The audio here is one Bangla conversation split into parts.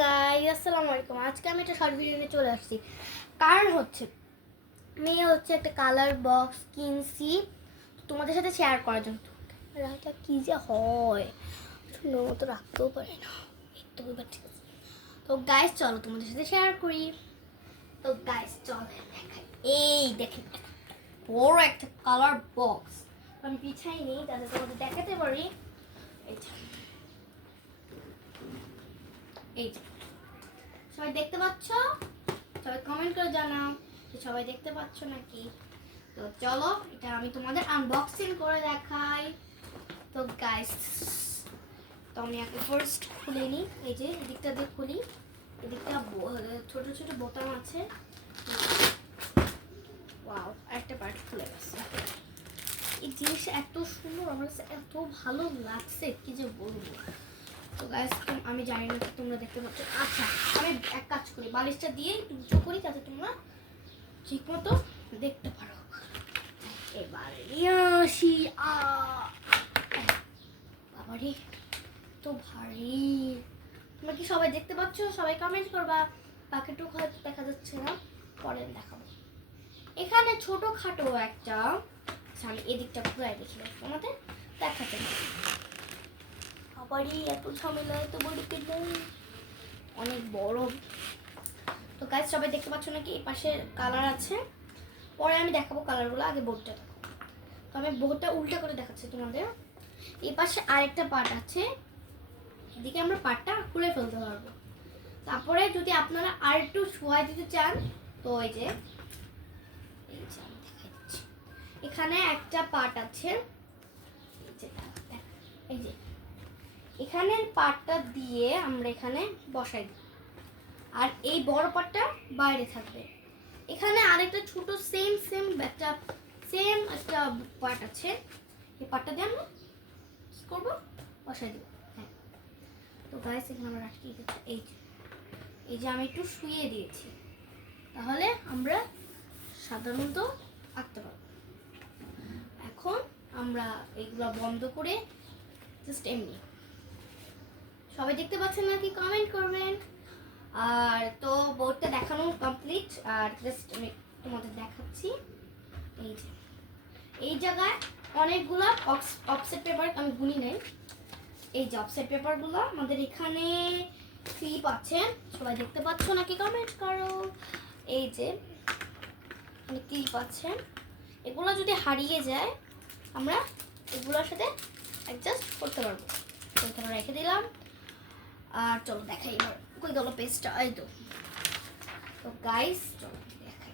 গাইস, আসসালামু আলাইকুম। আজকে আমি একটা শর্ট ভিডিও নিয়ে চলে আসছি। কারণ হচ্ছে আমি একটা কালার বক্স কিনছি তোমাদের সাথে শেয়ার করার জন্য। রাখলে কি যে হয়, শুনে তো রাখতেও পারে না। তো এবার ঠিক আছে, তো গাইস চলো তোমাদের সাথে শেয়ার করি। তো গাইস চলো দেখাই। এই দেখেন বড় একটা কালার বক্স। আমি পিছাই নেই যাতে তোমাদের দেখাতে পারি। এই যে, এই যে সবাই দেখতে পাচ্ছ? সবাই কমেন্ট করে জানাও যে সবাই দেখতে পাচ্ছ নাকি। তো চলো এটা আমি তোমাদের আনবক্সিং করে দেখাই। তো গাইস, তো আমি আগে ফার্স্ট খুলে নিই। এই যে এদিকটা দিয়ে খুলি, এদিকটা ছোট ছোট বোতাম আছে। ওয়াও, একটা পার্ট খুলে গেছে। এই জিনিসটা এত সুন্দর, আমার কাছে এত ভালো লাগছে কি যে বলবো। তো গাইস, আমি জানি না তোমরা দেখতে পাচ্ছ। আচ্ছা, আমি এক কাজ করি, বালিশটা দিয়ে উঁচু করি যাতে তোমরা ঠিক মতো দেখতে পারো। এবারে আসি। বাবারে তো ভারী। তোমরা কি সবাই দেখতে পাচ্ছ? সবাই কমেন্ট করবা। বাকিটুকু হয়তো দেখা যাচ্ছে না, পরে দেখাবো। এখানে ছোট খাটো একটা, আমি এদিকটা ঘুরাই দেখি তোমাদের দেখাতে। বাবারে এত ঝামেলা, এত বড় কেটে অনেক বড়। তো গাইস, সবাই দেখতে পাচ্ছ নাকি? এই পাশে কালার আছে, পরে আমি দেখাবো কালারগুলো। আগে বোর্ডটা দেখো। তো আমি বোর্ডটা উল্টা করে দেখাচ্ছি তোমাদের। এই পাশে আরেকটা পার্ট আছে, এদিকে আমরা পার্টটা খুলে ফেলতে পারবো। তারপরে যদি আপনারা আর একটু শোয়া দিতে চান, তো এই যে আমি দেখাই দিচ্ছি। এখানে একটা পার্ট আছে, এই যে এখানে পার্টটা দিয়ে আমরা এখানে বসাই দিই, আর এই বড় পার্টটা বাইরে থাকবে। এখানে আরেকটা ছোট সেম একটা পার্ট আছে, এই পার্টটা দিয়ে আমরা কি করবো, বসাই দিব। হ্যাঁ, তো গাইস এখানে আমরা রাখি এই যে আমি একটু শুয়ে দিয়েছি, তাহলে আমরা সাধারণত আঁকতে পারবো। এখন আমরা এইগুলো বন্ধ করে জাস্ট এমনি। সবাই দেখতে পাচ্ছেন নাকি? কমেন্ট করবেন। আর তো বোর্ডটা দেখানো কমপ্লিট, আর জাস্ট আমি তোমাদের দেখাচ্ছি। এই যে এই জায়গায় অনেকগুলো অফসেট পেপার, আমি গুনি নেই। এই যে অফসেট পেপারগুলো আমাদের এখানে ক্লিপ আছে। সবাই দেখতে পাচ্ছ নাকি? কমেন্ট করো। এই যে ক্লিপ আছে, এগুলো যদি হারিয়ে যায় আমরা এগুলোর সাথে অ্যাডজাস্ট করতে পারবো। তো এখানে রেখে দিলাম। আর চলো দেখাই এবার কই গেল পেজটা। এই তো গাইস চলো দেখাই।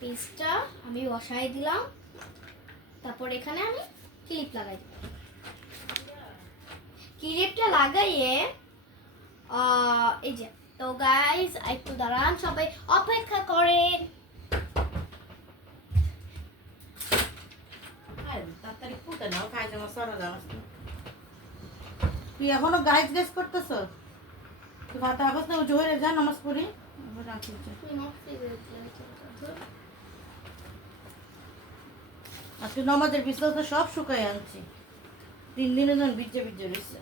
পেজটা আমি বসাই দিলাম, তারপর এখানে আমি ক্লিপ লাগাই দিলাম। ক্লিপটা লাগাইয়ে এই যে, তো গাইস একটু দাঁড়ান, সবাই অপেক্ষা করেন। তুই এখনো গাইজ গাইজ করতেছ? তুই ভাতা আবাস না জোরে যা নামাজ পড়ি। আর তুই নামাজের বিছানা তো সব শুকাই আনছি, 3 দিনের জন্য ভিজে ভিজে রয়েছে,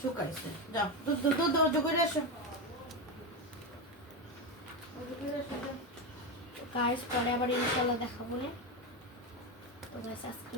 শুকাইছে। যাও দুধ দুধ দুধ দুধ করে আসো। গাইস পরে আবার ইনশাআল্লাহ দেখাবো না। তো গাইস আজকে